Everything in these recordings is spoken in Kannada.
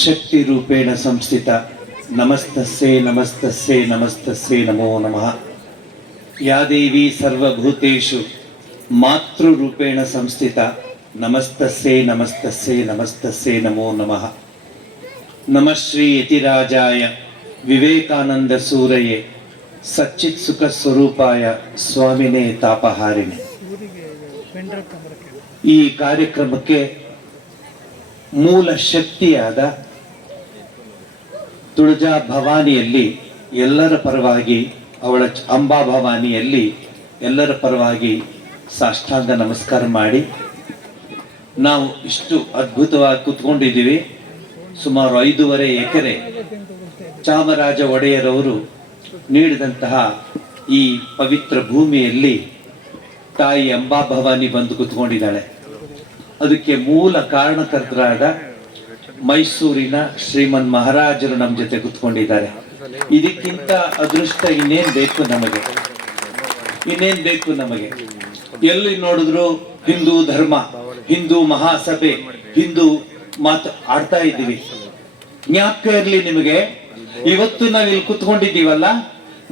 ಶಕ್ತಿ ರೂಪೇಣ ಸಂಸ್ಥಿತ ನಮಸ್ತಸ್ಸೇ ನಮಸ್ತಸ್ಸೇ ನಮಸ್ತಸ್ಸೇ ನಮೋ ನಮಃ. ಯಾ ದೇವಿ ಸರ್ವಭೂತೇಷು ಮಾತೃರೂಪೇಣ ಸಂಸ್ಥಿತ ನಮಸ್ತಸ್ಸೇ ನಮಸ್ತಸ್ಸೇ ನಮಸ್ತಸ್ಸೇ ನಮೋ ನಮಃ. ನಮಃ ಶ್ರೀ ಯತಿರಾಜಾಯ ವಿವೇಕಾನಂದ ಸೂರಯೇ ಸಚ್ಚಿತ್ ಸುಖ ಸ್ವರೂಪಾಯ ಸ್ವಾಮಿನೇ ತಾಪಹಾರಿಣಿ. ಈ ಕಾರ್ಯಕ್ರಮಕ್ಕೆ ಮೂಲ ಶಕ್ತಿಯಾದ ತುಳಜಾ ಭವಾನಿಯಲ್ಲಿ ಎಲ್ಲರ ಪರವಾಗಿ, ಅವಳ ಅಂಬಾ ಭವಾನಿಯಲ್ಲಿ ಎಲ್ಲರ ಪರವಾಗಿ ಸಾಷ್ಟಾಂಗ ನಮಸ್ಕಾರ ಮಾಡಿ, ನಾವು ಇಷ್ಟು ಅದ್ಭುತವಾಗಿ ಕೂತ್ಕೊಂಡಿದ್ದೀವಿ. ಸುಮಾರು 5.5 ಎಕರೆ ಚಾಮರಾಜ ಒಡೆಯರವರು ನೀಡಿದಂತಹ ಈ ಪವಿತ್ರ ಭೂಮಿಯಲ್ಲಿ ತಾಯಿ ಅಂಬಾ ಭವಾನಿ ಬಂದು ಕೂತ್ಕೊಂಡಿದ್ದಾಳೆ. ಅದಕ್ಕೆ ಮೂಲ ಕಾರಣಕರ್ತರಾದ ಮೈಸೂರಿನ ಶ್ರೀಮನ್ ಮಹಾರಾಜರು ನಮ್ಮ ಜೊತೆ ಕೂತ್ಕೊಂಡಿದ್ದಾರೆ. ಇದಕ್ಕಿಂತ ಅದೃಷ್ಟ ಇನ್ನೇನ್ ಬೇಕು ನಮಗೆ, ಇನ್ನೇನ್ ಬೇಕು ನಮಗೆ? ಎಲ್ಲಿ ನೋಡಿದ್ರು ಹಿಂದೂ ಧರ್ಮ, ಹಿಂದೂ ಮಹಾಸಭೆ, ಹಿಂದೂ ಮಾತು ಆಡ್ತಾ ಇದ್ದೀವಿ. ಜ್ಞಾಪಕ ಇರಲಿ ನಿಮಗೆ, ಇವತ್ತು ನಾವಿಲ್ಲಿ ಕೂತ್ಕೊಂಡಿದ್ದೀವಲ್ಲ,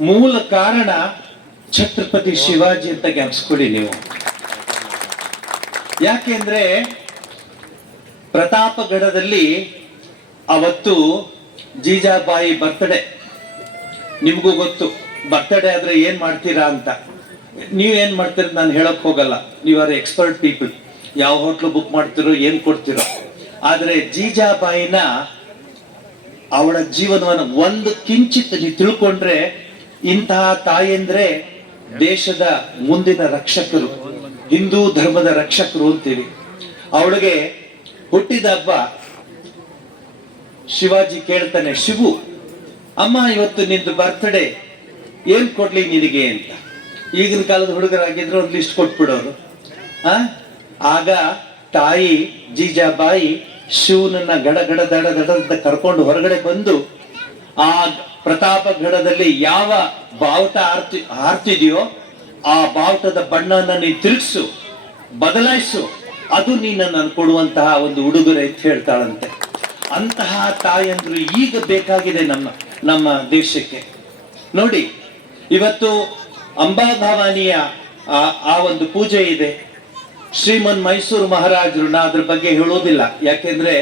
ಮೂಲ ಕಾರಣ ಛತ್ರಪತಿ ಶಿವಾಜಿ ಅಂತ ಜ್ಞಾಪಿಸ್ಕೊಳ್ಳಿ ನೀವು. ಯಾಕೆಂದ್ರೆ ಪ್ರತಾಪಗಢದಲ್ಲಿ ಅವತ್ತು ಜೀಜಾಬಾಯಿ ಬರ್ತ್ಡೇ. ನಿಮ್ಗೂ ಗೊತ್ತು ಬರ್ತ್ಡೇ ಆದ್ರೆ ಏನ್ ಮಾಡ್ತೀರಾ ಅಂತ. ನೀವೇನ್ ಮಾಡ್ತೀರ ನಾನು ಹೇಳಕ್ ಹೋಗಲ್ಲ, ನೀವು ಆರ್ ಎಕ್ಸ್ಪರ್ಟ್ ಪೀಪಲ್. ಯಾವ ಹೋಟ್ಲು ಬುಕ್ ಮಾಡ್ತಿರೋ, ಏನ್ ಕೊಡ್ತಿರೋ. ಆದ್ರೆ ಜೀಜಾಬಾಯಿನ ಅವಳ ಜೀವನವನ್ನು ಒಂದು ಕಿಂಚಿತ್ ನೀವು ತಿಳ್ಕೊಂಡ್ರೆ, ಇಂತಹ ತಾಯಂದ್ರೆ ದೇಶದ ಮುಂದಿನ ರಕ್ಷಕರು, ಹಿಂದೂ ಧರ್ಮದ ರಕ್ಷಕರು ಅಂತೀವಿ. ಅವಳಿಗೆ ಹುಟ್ಟಿದ ಹಬ್ಬ. ಶಿವಾಜಿ ಕೇಳ್ತಾನೆ, ಶಿವು ಅಮ್ಮ ಇವತ್ತು ನಿಂದು ಬರ್ತ್ಡೇ, ಏನ್ ಕೊಡ್ಲಿ ನಿನಗೆ ಅಂತ. ಈಗಿನ ಕಾಲದ ಹುಡುಗರಾಗಿದ್ರು ಒಂದು ಲಿಸ್ಟ್ ಕೊಟ್ಬಿಡೋರು. ಆಗ ತಾಯಿ ಜೀಜಾಬಾಯಿ ಶಿವನನ್ನ ಗಡ ಗಡ ದಡ ದಡ ಅಂತ ಕರ್ಕೊಂಡು ಹೊರಗಡೆ ಬಂದು, ಆ ಪ್ರತಾಪಗಢದಲ್ಲಿ ಯಾವ ಬಾವುಟ ಹಾರ್ತಿದೆಯೋ ಆ ಬಾವುಟದ ಬಣ್ಣನ ನೀನು ತಿರುಗಿಸು, ಬದಲಾಯಿಸು, ಅದು ನೀನು ನಾನು ಕೊಡುವಂತಹ ಒಂದು ಉಡುಗೊರೆ ಅಂತ ಹೇಳ್ತಾಳಂತೆ. ಅಂತಹ ತಾಯಂದ್ರು ಈಗ ಬೇಕಾಗಿದೆ ನಮ್ಮ ದೇಶಕ್ಕೆ. ನೋಡಿ, ಇವತ್ತು ಅಂಬಾ ಭವಾನಿಯ ಆ ಒಂದು ಪೂಜೆ ಇದೆ. ಶ್ರೀಮನ್ ಮೈಸೂರು ಮಹಾರಾಜರು, ನಾ ಅದ್ರ ಬಗ್ಗೆ ಹೇಳೋದಿಲ್ಲ, ಯಾಕೆಂದ್ರೆ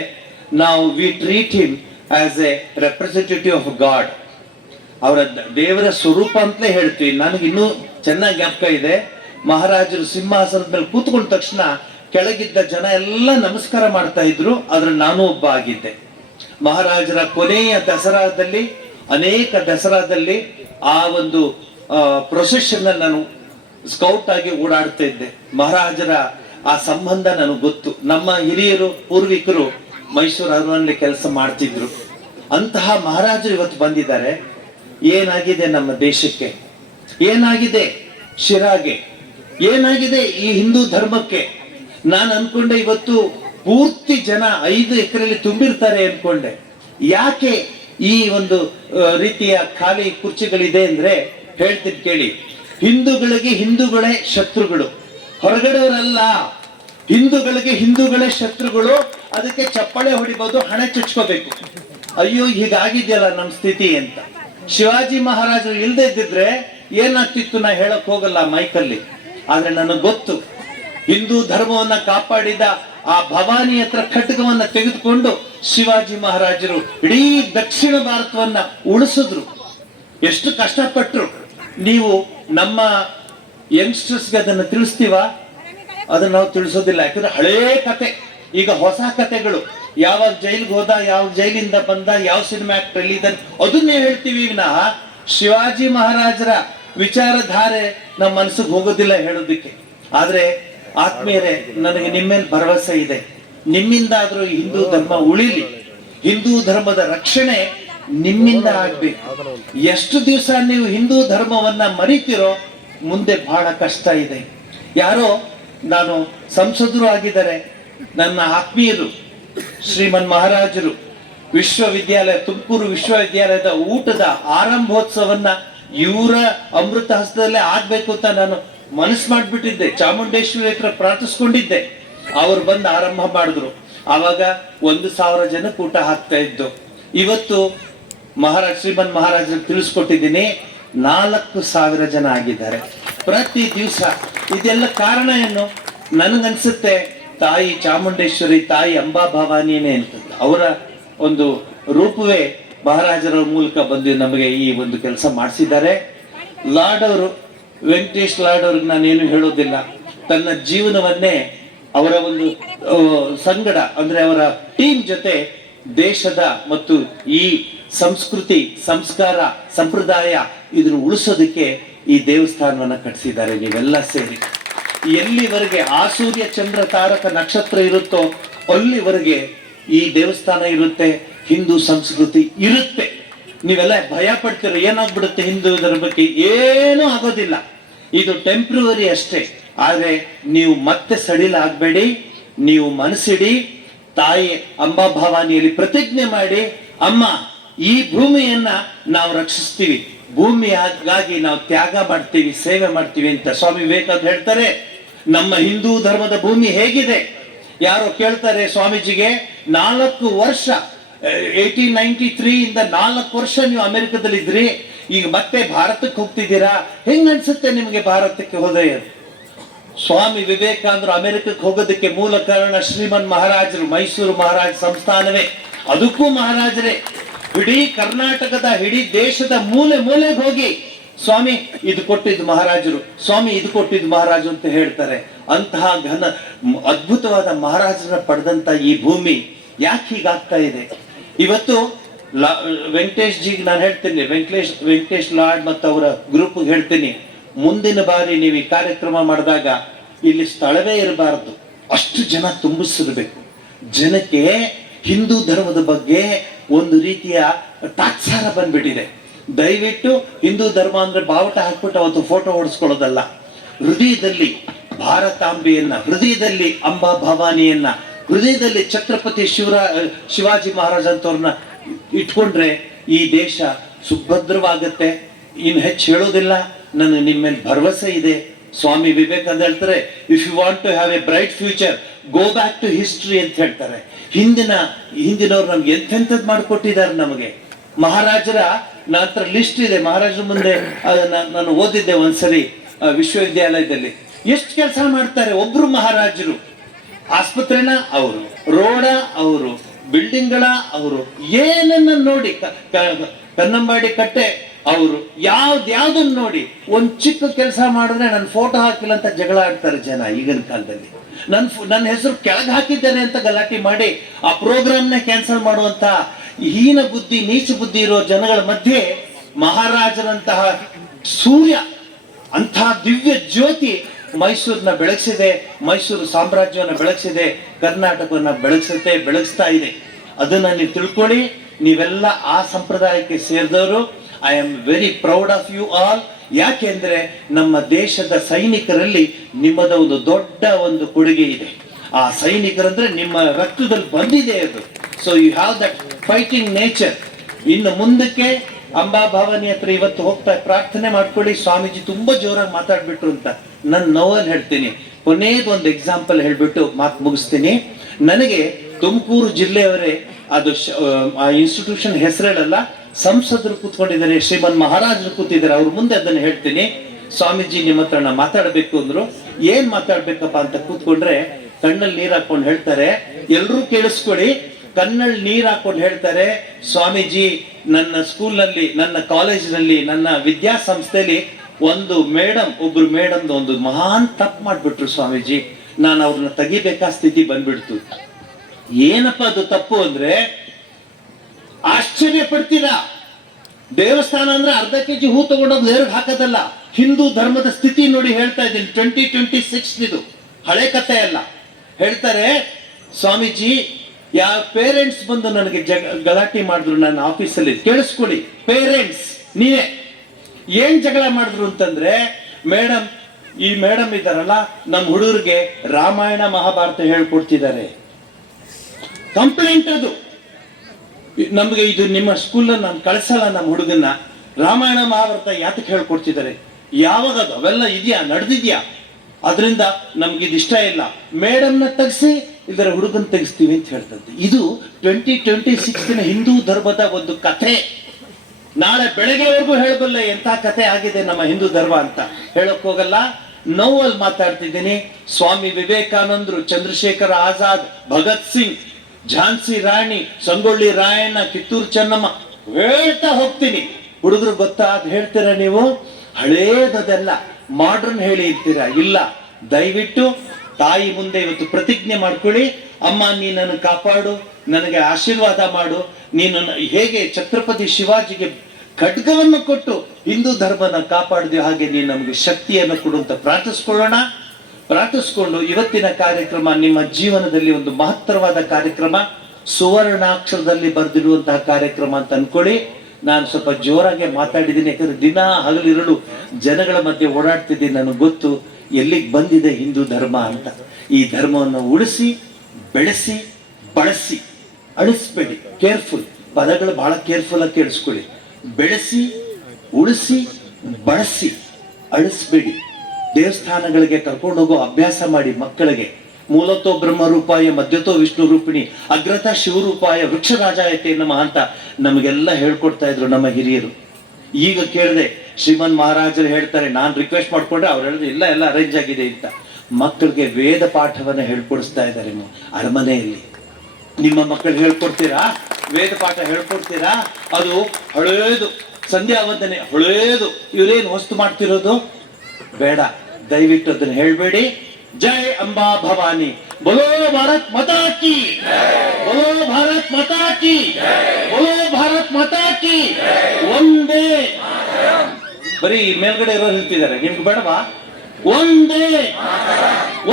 ನಾವು we treat him as A representative of god. ಅವರ ದೇವರ ಸ್ವರೂಪ ಅಂತಲೇ ಹೇಳ್ತೀವಿ. ನನಗೆ ಇನ್ನೂ ಚೆನ್ನಾಗಿ ಜ್ಞಾಪಕ ಇದೆ, ಮಹಾರಾಜರು ಸಿಂಹಾಸನದ ಮೇಲೆ ಕೂತ್ಕೊಂಡ ತಕ್ಷಣ ಕೆಳಗಿದ್ದ ಜನ ಎಲ್ಲ ನಮಸ್ಕಾರ ಮಾಡ್ತಾ ಇದ್ರು. ಆದ್ರೆ ನಾನು ಒಬ್ಬ ಆಗಿದ್ದೆ. ಮಹಾರಾಜರ ಕೊನೆಯ ದಸರಾದಲ್ಲಿ, ಅನೇಕ ದಸರಾದಲ್ಲಿ ಆ ಒಂದು ಪ್ರೊಸೆಷನ್ ನಾನು ಸ್ಕೌಟ್ ಆಗಿ ಓಡಾಡ್ತಾ ಇದ್ದೆ. ಮಹಾರಾಜರ ಆ ಸಂಬಂಧ ನನಗೆ ಗೊತ್ತು. ನಮ್ಮ ಹಿರಿಯರು, ಪೂರ್ವಿಕರು ಮೈಸೂರು ಅರಮನೆಯಲ್ಲಿ ಕೆಲಸ ಮಾಡ್ತಿದ್ರು. ಅಂತಹ ಮಹಾರಾಜರು ಇವತ್ತು ಬಂದಿದ್ದಾರೆ. ಏನಾಗಿದೆ ನಮ್ಮ ದೇಶಕ್ಕೆ, ಏನಾಗಿದೆ ಶಿರಾಗೆ, ಏನಾಗಿದೆ ಈ ಹಿಂದೂ ಧರ್ಮಕ್ಕೆ? ನಾನು ಅನ್ಕೊಂಡೆ ಇವತ್ತು ಪೂರ್ತಿ ಜನ 5 ಎಕರೆಯಲ್ಲಿ ತುಂಬಿರ್ತಾರೆ ಅನ್ಕೊಂಡೆ. ಯಾಕೆ ಈ ಒಂದು ರೀತಿಯ ಖಾಲಿ ಕುರ್ಚಿಗಳಿದೆ ಅಂದ್ರೆ ಹೇಳ್ತೀನಿ ಕೇಳಿ. ಹಿಂದೂಗಳಿಗೆ ಹಿಂದೂಗಳೇ ಶತ್ರುಗಳು, ಹೊರಗಡೆಯವರಲ್ಲ. ಹಿಂದೂಗಳಿಗೆ ಹಿಂದೂಗಳೇ ಶತ್ರುಗಳು. ಅದಕ್ಕೆ ಚಪ್ಪಾಳೆ ಹೊಡಿಬಹುದು, ಹಣೆ ಚುಚ್ಕೋಬೇಕು. ಅಯ್ಯೋ ಹೀಗಾಗಿದೆಯಲ್ಲ ನಮ್ಮ ಸ್ಥಿತಿ ಅಂತ. ಶಿವಾಜಿ ಮಹಾರಾಜರು ಇಲ್ದೇ ಇದ್ದಿದ್ರೆ ಏನಾಗ್ತಿತ್ತು ನಾ ಹೇಳಕ್ ಹೋಗಲ್ಲ ಮೈಕಲ್ಲಿ. ಆದ್ರೆ ನನಗೆ ಗೊತ್ತು, ಹಿಂದೂ ಧರ್ಮವನ್ನ ಕಾಪಾಡಿದ ಆ ಭವಾನಿ ಹತ್ರ ಖಡ್ಗವನ್ನ ತೆಗೆದುಕೊಂಡು ಶಿವಾಜಿ ಮಹಾರಾಜರು ಇಡೀ ದಕ್ಷಿಣ ಭಾರತವನ್ನ ಉಳಿಸಿದ್ರು. ಎಷ್ಟು ಕಷ್ಟಪಟ್ರು. ನೀವು ನಮ್ಮ ಯಂಗ್ಸ್ಟರ್ಸ್ಗೆ ಅದನ್ನ ತಿಳಿಸ್ತೀವ? ಅದನ್ನ ನಾವು ತಿಳಿಸೋದಿಲ್ಲ. ಯಾಕಂದ್ರೆ ಹಳೇ ಕತೆ, ಈಗ ಹೊಸ ಕತೆಗಳು. ಯಾವಾಗ ಜೈಲಿಗೆ ಹೋದ, ಯಾವ ಜೈಲಿಂದ ಬಂದ, ಯಾವ ಸಿನಿಮಾ ಆಕ್ಟರ್ ಎಲ್ಲಿ ಇದ್ದಾನೆ, ಅದನ್ನೇ ಹೇಳ್ತೀವಿ ವಿನಃ ಶಿವಾಜಿ ಮಹಾರಾಜರ ವಿಚಾರಧಾರೆ ನಮ್ಮ ಮನಸ್ಸಿಗೆ ಹೋಗೋದಿಲ್ಲ ಹೇಳೋದಕ್ಕೆ. ಆದ್ರೆ ಆತ್ಮೀಯರೇ, ನನಗೆ ನಿಮ್ಮೇಲೆ ಭರವಸೆ ಇದೆ. ನಿಮ್ಮಿಂದ ಆದ್ರೂ ಹಿಂದೂ ಧರ್ಮ ಉಳಿಲಿ, ಹಿಂದೂ ಧರ್ಮದ ರಕ್ಷಣೆ ನಿಮ್ಮಿಂದ ಆಗ್ಬೇಕು. ಎಷ್ಟು ದಿವಸ ನೀವು ಹಿಂದೂ ಧರ್ಮವನ್ನ ಮರಿತಿರೋ, ಮುಂದೆ ಬಹಳ ಕಷ್ಟ ಇದೆ. ಯಾರೋ, ನಾನು ಸಂಸದರು ಆಗಿದ್ದಾರೆ, ನನ್ನ ಆತ್ಮೀಯರು ಶ್ರೀಮನ್ ಮಹಾರಾಜರು ವಿಶ್ವವಿದ್ಯಾಲಯ, ತುಮಕೂರು ವಿಶ್ವವಿದ್ಯಾಲಯದ ಊಟದ ಆರಂಭೋತ್ಸವನ್ನ ಇವರ ಅಮೃತ ಹಸ್ತದಲ್ಲೇ ಆಗ್ಬೇಕು ಅಂತ ನಾನು ಮನಸ್ಸು ಮಾಡ್ಬಿಟ್ಟಿದ್ದೆ. ಚಾಮುಂಡೇಶ್ವರಿ ಹತ್ರ ಪ್ರಾರ್ಥಿಸ್ಕೊಂಡಿದ್ದೆ. ಅವ್ರು ಬಂದು ಆರಂಭ ಮಾಡಿದ್ರು. ಆವಾಗ 1,000 ಜನಕ್ಕೆ ಊಟ ಹಾಕ್ತಾ ಇದ್ದು. ಇವತ್ತು ಶ್ರೀಮನ್ ಮಹಾರಾಜರಿಗೆ ತಿಳಿಸ್ಕೊಟ್ಟಿದ್ದೀನಿ, 4,000 ಜನ ಆಗಿದ್ದಾರೆ ಪ್ರತಿ ದಿವಸ. ಇದೆಲ್ಲ ಕಾರಣ ಏನು? ನನಗನ್ಸುತ್ತೆ ತಾಯಿ ಚಾಮುಂಡೇಶ್ವರಿ, ತಾಯಿ ಅಂಬಾ ಭವಾನಿನೇ ಅಂತ. ಅವರ ಒಂದು ರೂಪವೇ ಮಹಾರಾಜರ ಮೂಲಕ ಬಂದು ನಮಗೆ ಈ ಒಂದು ಕೆಲಸ ಮಾಡಿಸಿದ್ದಾರೆ. ಲಾರ್ಡ್ ಅವರು, ವೆಂಕಟೇಶ್ ಲಾರ್ಡ್ ಅವ್ರಿಗೆ ನಾನೇನು ಹೇಳೋದಿಲ್ಲ. ತನ್ನ ಜೀವನವನ್ನೇ ಅವರ ಒಂದು ಸಂಗಡ ಅಂದ್ರೆ ಅವರ ಟೀಮ್ ಜೊತೆ ದೇಶದ ಮತ್ತು ಈ ಸಂಸ್ಕೃತಿ, ಸಂಸ್ಕಾರ, ಸಂಪ್ರದಾಯ ಇದನ್ನು ಉಳಿಸೋದಕ್ಕೆ ಈ ದೇವಸ್ಥಾನವನ್ನ ಕಟ್ಟಿಸಿದ್ದಾರೆ. ನೀವೆಲ್ಲ ಸೇರಿ ಎಲ್ಲಿವರೆಗೆ ಆ ಸೂರ್ಯ ಚಂದ್ರ ತಾರಕ ನಕ್ಷತ್ರ ಇರುತ್ತೋ ಅಲ್ಲಿವರೆಗೆ ಈ ದೇವಸ್ಥಾನ ಇರುತ್ತೆ, ಹಿಂದೂ ಸಂಸ್ಕೃತಿ ಇರುತ್ತೆ. ನೀವೆಲ್ಲ ಭಯ ಪಡ್ತೀರ ಏನಾಗ್ಬಿಡುತ್ತೆ ಹಿಂದೂ ಇದರ ಬಗ್ಗೆ. ಏನೂ ಆಗೋದಿಲ್ಲ, ಇದು ಟೆಂಪ್ರವರಿ ಅಷ್ಟೇ. ಆದ್ರೆ ನೀವು ಮತ್ತೆ ಸಡಿಲ ಆಗ್ಬೇಡಿ, ನೀವು ಮನಸ್ಸಿಡಿ, ತಾಯಿ ಅಂಬಾ ಭವಾನಿಯಲ್ಲಿ ಪ್ರತಿಜ್ಞೆ ಮಾಡಿ, ಅಮ್ಮ ಈ ಭೂಮಿಯನ್ನ ನಾವು ರಕ್ಷಿಸ್ತೀವಿ, ಭೂಮಿಯಾಗಾಗಿ ನಾವು ತ್ಯಾಗ ಮಾಡ್ತೀವಿ, ಸೇವೆ ಮಾಡ್ತೀವಿ ಅಂತ ಸ್ವಾಮಿ ವಿವೇಕಾನಂದ ಹೇಳ್ತಾರೆ. ನಮ್ಮ ಹಿಂದೂ ಧರ್ಮದ ಭೂಮಿ ಹೇಗಿದೆ? ಯಾರೋ ಕೇಳ್ತಾರೆ ಸ್ವಾಮೀಜಿಗೆ, 4 ವರ್ಷ 1893 ಇಂದ 4 ವರ್ಷ ನೀವು ಅಮೆರಿಕದಲ್ಲಿ ಇದ್ರಿ, ಈಗ ಮತ್ತೆ ಭಾರತಕ್ಕೆ ಹೋಗ್ತಿದ್ದೀರಾ, ಹೆಂಗ್ ಅನ್ಸುತ್ತೆ ನಿಮಗೆ ಭಾರತಕ್ಕೆ ಹೋದ್ರೆ? ಸ್ವಾಮಿ ವಿವೇಕಾನಂದರು ಅಮೆರಿಕಕ್ಕೆ ಹೋಗೋದಕ್ಕೆ ಮೂಲ ಕಾರಣ ಶ್ರೀಮನ್ ಮಹಾರಾಜರು, ಮೈಸೂರು ಮಹಾರಾಜ ಸಂಸ್ಥಾನವೇ. ಅದಕ್ಕೂ ಮಹಾರಾಜರೇ ಇಡೀ ಕರ್ನಾಟಕದ, ಇಡೀ ದೇಶದ ಮೂಲೆ ಮೂಲೆಗೆ ಹೋಗಿ ಸ್ವಾಮಿ ಇದು ಕೊಟ್ಟಿದ್ದು ಮಹಾರಾಜರು, ಸ್ವಾಮಿ ಇದು ಕೊಟ್ಟಿದ್ದು ಮಹಾರಾಜರು ಅಂತ ಹೇಳ್ತಾರೆ. ಅಂತಹ ಘನ ಅದ್ಭುತವಾದ ಮಹಾರಾಜರ ಪಡೆದಂತ ಈ ಭೂಮಿ ಯಾಕೆ ಹೀಗಾಗ್ತಾ ಇದೆ? ಇವತ್ತು ವೆಂಕಟೇಶ್ ಜಿಗೆ ನಾನು ಹೇಳ್ತೀನಿ, ವೆಂಕಟೇಶ್ ಲಾರ್ಡ್ ಮತ್ತು ಅವರ ಗ್ರೂಪ್ ಹೇಳ್ತೀನಿ, ಮುಂದಿನ ಬಾರಿ ನೀವು ಈ ಕಾರ್ಯಕ್ರಮ ಮಾಡಿದಾಗ ಇಲ್ಲಿ ಸ್ಥಳವೇ ಇರಬಾರದು, ಅಷ್ಟು ಜನ ತುಂಬಿಸಿರ್ಬೇಕು. ಜನಕ್ಕೆ ಹಿಂದೂ ಧರ್ಮದ ಬಗ್ಗೆ ಒಂದು ರೀತಿಯ ತಾತ್ಸಾರ ಬಂದ್ಬಿಟ್ಟಿದೆ. ದಯವಿಟ್ಟು ಹಿಂದೂ ಧರ್ಮ ಅಂದ್ರೆ ಬಾವುಟ ಹಾಕ್ಬಿಟ್ಟು ಅವತ್ತು ಫೋಟೋ ಹೊಡಿಸ್ಕೊಳ್ಳೋದಲ್ಲ. ಹೃದಯದಲ್ಲಿ ಭಾರತಾಂಬೆಯನ್ನ, ಹೃದಯದಲ್ಲಿ ಅಂಬಾ ಭವಾನಿಯನ್ನ, ಹೃದಯದಲ್ಲಿ ಛತ್ರಪತಿ ಶಿವಾಜಿ ಮಹಾರಾಜ್ ಅಂತವ್ರನ್ನ ಇಟ್ಕೊಂಡ್ರೆ ಈ ದೇಶ ಸುಭದ್ರವಾಗತ್ತೆ. ಇನ್ನು ಹೆಚ್ಚು ಹೇಳೋದಿಲ್ಲ, ನನ್ನ ನಿಮ್ಮ ಮೇಲೆ ಭರವಸೆ ಇದೆ. ಸ್ವಾಮಿ ವಿವೇಕಾನಂದ ಹೇಳ್ತಾರೆ, if you want to have a bright future go back to history ಅಂತ ಹೇಳ್ತಾರೆ. ಹಿಂದಿನವ್ರು ನಮ್ಗೆ ಎಂತೆಂಥದ್ದು ಮಾಡಿಕೊಟ್ಟಿದ್ದಾರೆ ನಮಗೆ. ಮಹಾರಾಜರ ನಂತರ ಲಿಸ್ಟ್ ಇದೆ, ಮಹಾರಾಜರ ಮುಂದೆ ನಾನು ಓದಿದ್ದೆ ಒಂದ್ಸರಿ ವಿಶ್ವವಿದ್ಯಾಲಯದಲ್ಲಿ. ಎಷ್ಟು ಕೆಲಸ ಮಾಡ್ತಾರೆ ಒಬ್ರು ಮಹಾರಾಜರು. ಆಸ್ಪತ್ರೆನ ಅವರು, ರೋಡ ಅವರು, ಬಿಲ್ಡಿಂಗ್ಗಳ ಅವರು, ಏನನ್ನ ನೋಡಿ, ಕನ್ನಂಬಾಡಿ ಕಟ್ಟೆ ಅವರು, ಯಾವ್ದನ್ನ ನೋಡಿ ಒಂದ್ ಚಿಕ್ಕ ಕೆಲಸ ಮಾಡಿದ್ರೆ ನನ್ನ ಫೋಟೋ ಹಾಕಿಲ್ಲ ಅಂತ ಜಗಳ ಆಡ್ತಾರೆ ಜನ ಈಗಿನ ಕಾಲದಲ್ಲಿ. ನನ್ನ ಹೆಸರು ಕೆಳಗೆ ಹಾಕಿದ್ದೇನೆ ಅಂತ ಗಲಾಟೆ ಮಾಡಿ ಆ ಪ್ರೋಗ್ರಾಮ್ನ ಕ್ಯಾನ್ಸಲ್ ಮಾಡುವಂತ ಹೀನ ಬುದ್ಧಿ, ನೀಚ ಬುದ್ಧಿ ಇರೋ ಜನಗಳ ಮಧ್ಯೆ ಮಹಾರಾಜರಂತಹ ಸೂರ್ಯ, ಅಂತಹ ದಿವ್ಯ ಜ್ಯೋತಿ ಮೈಸೂರನ್ನ ಬೆಳಗಿಸಿದೆ, ಮೈಸೂರು ಸಾಮ್ರಾಜ್ಯವನ್ನ ಬೆಳಗಿಸಿದೆ, ಕರ್ನಾಟಕವನ್ನ ಬೆಳಗಿಸ್ತಾ ಇದೆ. ಅದನ್ನ ನೀವು ತಿಳ್ಕೊಳ್ಳಿ. ನೀವೆಲ್ಲ ಆ ಸಂಪ್ರದಾಯಕ್ಕೆ ಸೇರಿದವರು. I am very proud of you all. ಯಾಕೆಂದ್ರೆ ನಮ್ಮ ದೇಶದ ಸೈನಿಕರಲ್ಲಿ ನಿಮ್ಮದ ಒಂದು ದೊಡ್ಡ ಒಂದು ಕೊಡುಗೆ ಇದೆ. ಆ ಸೈನಿಕರಂದ್ರೆ ನಿಮ್ಮ ರಕ್ತದಲ್ಲಿ ಬಂದಿದೆ ಅದು. So you have that fighting nature. ಇನ್ನು ಮುಂದಕ್ಕೆ ಅಂಬಾ ಭವಾನಿ ಹತ್ರ ಇವತ್ತು ಹೋಗ್ತಾ ಪ್ರಾರ್ಥನೆ ಮಾಡ್ಕೊಳ್ಳಿ. ಸ್ವಾಮೀಜಿ ತುಂಬಾ ಜೋರಾಗಿ ಮಾತಾಡ್ಬಿಟ್ರು ಅಂತ ನನ್ನ ನೋವಲ್ಲಿ ಹೇಳ್ತೀನಿ. ಕೊನೆಯದು ಒಂದು ಎಕ್ಸಾಂಪಲ್ ಹೇಳ್ಬಿಟ್ಟು ಮಾತು ಮುಗಿಸ್ತೀನಿ. ನನಗೆ ತುಮಕೂರು ಜಿಲ್ಲೆಯವರೇ, ಅದು ಆ ಇನ್ಸ್ಟಿಟ್ಯೂಷನ್ ಹೆಸರೇಳಲ್ಲ, ಸಂಸದರು ಕೂತ್ಕೊಂಡಿದ್ದಾರೆ, ಶ್ರೀಮನ್ ಮಹಾರಾಜರು ಕೂತಿದ್ದಾರೆ, ಅವ್ರ ಮುಂದೆ ಅದನ್ನು ಹೇಳ್ತೀನಿ. ಸ್ವಾಮೀಜಿ ನಿಮ್ಮ ಹತ್ರ ನಾ ಮಾತಾಡ್ಬೇಕು ಅಂದ್ರು. ಏನ್ ಮಾತಾಡ್ಬೇಕಪ್ಪ ಅಂತ ಕೂತ್ಕೊಂಡ್ರೆ ಕಣ್ಣಲ್ಲಿ ನೀರ್ ಹಾಕೊಂಡು ಹೇಳ್ತಾರೆ, ಎಲ್ರೂ ಕೇಳಿಸ್ಕೊಡಿ, ಕಣ್ಣಲ್ಲಿ ನೀರ್ ಹಾಕೊಂಡು ಹೇಳ್ತಾರೆ, ಸ್ವಾಮೀಜಿ ನನ್ನ ಸ್ಕೂಲ್ನಲ್ಲಿ, ನನ್ನ ಕಾಲೇಜಿನಲ್ಲಿ, ನನ್ನ ವಿದ್ಯಾಸಂಸ್ಥೆಯಲ್ಲಿ ಒಬ್ರು ಮೇಡಮ್ ಒಂದು ಮಹಾನ್ ತಪ್ಪು ಮಾಡ್ಬಿಟ್ರು ಸ್ವಾಮೀಜಿ, ನಾನು ಅವ್ರನ್ನ ತೆಗಿಬೇಕಾ ಸ್ಥಿತಿ ಬಂದ್ಬಿಡ್ತು. ಏನಪ್ಪ ಅದು ತಪ್ಪು ಅಂದ್ರೆ, ಆಶ್ಚರ್ಯ ಪಡ್ತೀರಾ? ದೇವಸ್ಥಾನ ಅಂದ್ರೆ ಅರ್ಧ ಕೆಜಿ ಹೂ ತಗೊಂಡೋಗಿ ದೇವ್ರಿಗೆ ಹಾಕೋದಲ್ಲ. ಹಿಂದೂ ಧರ್ಮದ ಸ್ಥಿತಿ ನೋಡಿ ಹೇಳ್ತಾ ಇದ್ದೀನಿ. 2026 ಇದು ಹಳೆ ಕಥೆ ಅಲ್ಲ. ಹೇಳ್ತಾರೆ, ಸ್ವಾಮೀಜಿ ಯಾವ ಪೇರೆಂಟ್ಸ್ ಬಂದು ನನಗೆ ಗಲಾಟೆ ಮಾಡಿದ್ರು ನನ್ನ ಆಫೀಸಲ್ಲಿ, ಕೇಳಿಸ್ಕೊಳ್ಳಿ, ಪೇರೆಂಟ್ಸ್ ನೀವೇ ಏನ್ ಜಗಳ ಮಾಡಿದ್ರು ಅಂತಂದ್ರೆ, ಈ ಮೇಡಮ್ ಇದಾರಲ್ಲ ನಮ್ಮ ಹುಡುಗರಿಗೆ ರಾಮಾಯಣ ಮಹಾಭಾರತ ಹೇಳ್ಕೊಡ್ತಿದ್ದಾರೆ. ಕಂಪ್ಲೇಂಟ್ ಅದು. ನಮ್ಗೆ ಇದು ನಿಮ್ಮ ಸ್ಕೂಲಲ್ಲಿ ನಾನು ಕಳ್ಸಲ್ಲ, ನಮ್ಮ ಹುಡುಗನ್ನ ರಾಮಾಯಣ ಮಹಾಭಾರತ ಯಾತಕ್ಕೆ ಹೇಳ್ಕೊಡ್ತಿದ್ದಾರೆ, ಯಾವಾಗ ಅದು ಅವೆಲ್ಲ ಇದೆಯಾ, ನಡೆದಿದ್ಯಾ, ಅದರಿಂದ ನಮ್ಗೆ ಇದು ಇಷ್ಟ ಇಲ್ಲ. ಮೇಡಮ್ನ ತೆಗ್ಸಿ ಇಲ್ಲರ ಹುಡುಗನ್ ತೆಗಿಸ್ತೀವಿ ಅಂತ ಹೇಳ್ತಂತೆ. ಇದು 2026 ಹಿಂದೂ ಧರ್ಮದ ಒಂದು ಕಥೆ. ನಾಳೆ ಬೆಳಗ್ಗೆವರೆಗೂ ಹೇಳಬಲ್ಲ ಎಂಥ ಕಥೆ ಆಗಿದೆ ನಮ್ಮ ಹಿಂದೂ ಧರ್ಮ ಅಂತ ಹೇಳಕ್ ಹೋಗಲ್ಲ. ನೋವಲ್ಲಿ ಮಾತಾಡ್ತಿದ್ದೀನಿ. ಸ್ವಾಮಿ ವಿವೇಕಾನಂದರು, ಚಂದ್ರಶೇಖರ ಆಜಾದ್, ಭಗತ್ ಸಿಂಗ್, ಝಾನ್ಸಿ ರಾಣಿ, ಸಂಗೊಳ್ಳಿ ರಾಯಣ್ಣ, ಕಿತ್ತೂರು ಚೆನ್ನಮ್ಮ ಹೇಳ್ತಾ ಹೋಗ್ತೀನಿ. ಹುಡುಗರು ಗೊತ್ತಾ ಅದು ಹೇಳ್ತೀರಾ ನೀವು? ಹಳೇದೆಲ್ಲ ಮಾಡ್ರನ್ ಹೇಳಿ ಇರ್ತೀರಾ? ಇಲ್ಲ. ದಯವಿಟ್ಟು ತಾಯಿ ಮುಂದೆ ಇವತ್ತು ಪ್ರತಿಜ್ಞೆ ಮಾಡ್ಕೊಳ್ಳಿ. ಅಮ್ಮ, ನೀನನ್ನು ಕಾಪಾಡು, ನನಗೆ ಆಶೀರ್ವಾದ ಮಾಡು. ನೀನು ಹೇಗೆ ಛತ್ರಪತಿ ಶಿವಾಜಿಗೆ ಖಡ್ಗವನ್ನು ಕೊಟ್ಟು ಹಿಂದೂ ಧರ್ಮನ ಕಾಪಾಡಿದ್ಯೋ ಹಾಗೆ ನೀನು ನಮಗೆ ಶಕ್ತಿಯನ್ನು ಕೊಡು ಅಂತ ಪ್ರಾರ್ಥಿಸ್ಕೊಳ್ಳೋಣ. ಪ್ರಾರ್ಥಿಸ್ಕೊಂಡು ಇವತ್ತಿನ ಕಾರ್ಯಕ್ರಮ ನಿಮ್ಮ ಜೀವನದಲ್ಲಿ ಒಂದು ಮಹತ್ತರವಾದ ಕಾರ್ಯಕ್ರಮ, ಸುವರ್ಣಾಕ್ಷರದಲ್ಲಿ ಬರೆದಿರುವಂತಹ ಕಾರ್ಯಕ್ರಮ ಅಂತ ಅನ್ಕೊಳ್ಳಿ. ನಾನು ಸ್ವಲ್ಪ ಜೋರಾಗಿ ಮಾತಾಡಿದ್ದೀನಿ, ಯಾಕಂದ್ರೆ ದಿನ ಹಗಲಿರಲು ಜನಗಳ ಮಧ್ಯೆ ಓಡಾಡ್ತಿದ್ದೀನಿ. ನನಗೆ ಗೊತ್ತು ಎಲ್ಲಿಗೆ ಬಂದಿದೆ ಹಿಂದೂ ಧರ್ಮ ಅಂತ. ಈ ಧರ್ಮವನ್ನು ಉಳಿಸಿ, ಬೆಳೆಸಿ, ಬಳಸಿ, ಅಳಿಸ್ಬೇಡಿ. ಕೇರ್ಫುಲ್ ಪದಗಳು ಬಹಳ ಕೇರ್ಫುಲ್ ಆಗಿ ಕೇಳಿಸ್ಕೊಳ್ಳಿ. ಬೆಳೆಸಿ, ಉಳಿಸಿ, ಬಳಸಿ, ಅಳಿಸ್ಬೇಡಿ. ದೇವಸ್ಥಾನಗಳಿಗೆ ಕರ್ಕೊಂಡು ಹೋಗೋ ಅಭ್ಯಾಸ ಮಾಡಿ ಮಕ್ಕಳಿಗೆ. ಮೂಲತೋ ಬ್ರಹ್ಮ ರೂಪಾಯ, ಮಧ್ಯತೋ ವಿಷ್ಣು ರೂಪಿಣಿ, ಅಗ್ರತ ಶಿವರೂಪಾಯ, ವೃಕ್ಷರಾಜಾಯತೆ ನಮಃ ಅಂತ ನಮಗೆಲ್ಲ ಹೇಳ್ಕೊಡ್ತಾ ಇದ್ರು ನಮ್ಮ ಹಿರಿಯರು. ಈಗ ಕೇಳಿದೆ ಶ್ರೀಮನ್ ಮಹಾರಾಜರು ಹೇಳ್ತಾರೆ, ನಾನು ರಿಕ್ವೆಸ್ಟ್ ಮಾಡ್ಕೊಂಡ್ರೆ ಅವ್ರು ಹೇಳಿದ್ರು ಇಲ್ಲ, ಎಲ್ಲ ಅರೇಂಜ್ ಆಗಿದೆ ಅಂತ. ಮಕ್ಕಳಿಗೆ ವೇದ ಪಾಠವನ್ನ ಹೇಳ್ಕೊಡಿಸ್ತಾ ಇದ್ದಾರೆ ಅರಮನೆಯಲ್ಲಿ. ನಿಮ್ಮ ಮಕ್ಕಳು ಹೇಳ್ಕೊಡ್ತೀರಾ? ವೇದ ಪಾಠ ಹೇಳ್ಕೊಡ್ತೀರಾ? ಅದು ಹಳೇದು, ಸಂಧ್ಯಾ ವಂದನೆ ಹಳೇದು. ಇವರೇನು ಹೊಸ್ತು ಮಾಡ್ತಿರೋದು ಬೇಡ. ದಯವಿಟ್ಟು ಅದನ್ನ ಹೇಳ್ಬೇಡಿ. ಜೈ ಅಂಬಾ ಭವಾನಿ, ಬೋಲೋ ಭಾರತ್ ಮಾತಾ ಕಿ, ಬೋಲೋ ಭಾರತ್ ಮಾತಾ ಕಿ, ಬೋಲೋ ಭಾರತ್ ಮಾತಾ ಕಿ. ಒಂದೇ, ಬರೀ ಮೇಲ್ಗಡೆ ಇರೋರು ಹೇಳ್ತಿದ್ದಾರೆ, ನಿಮ್ಗೆ ಬೇಡವಾ? ಒಂದೇ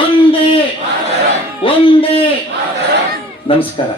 ಒಂದೇ ಒಂದೇ. ನಮಸ್ಕಾರ.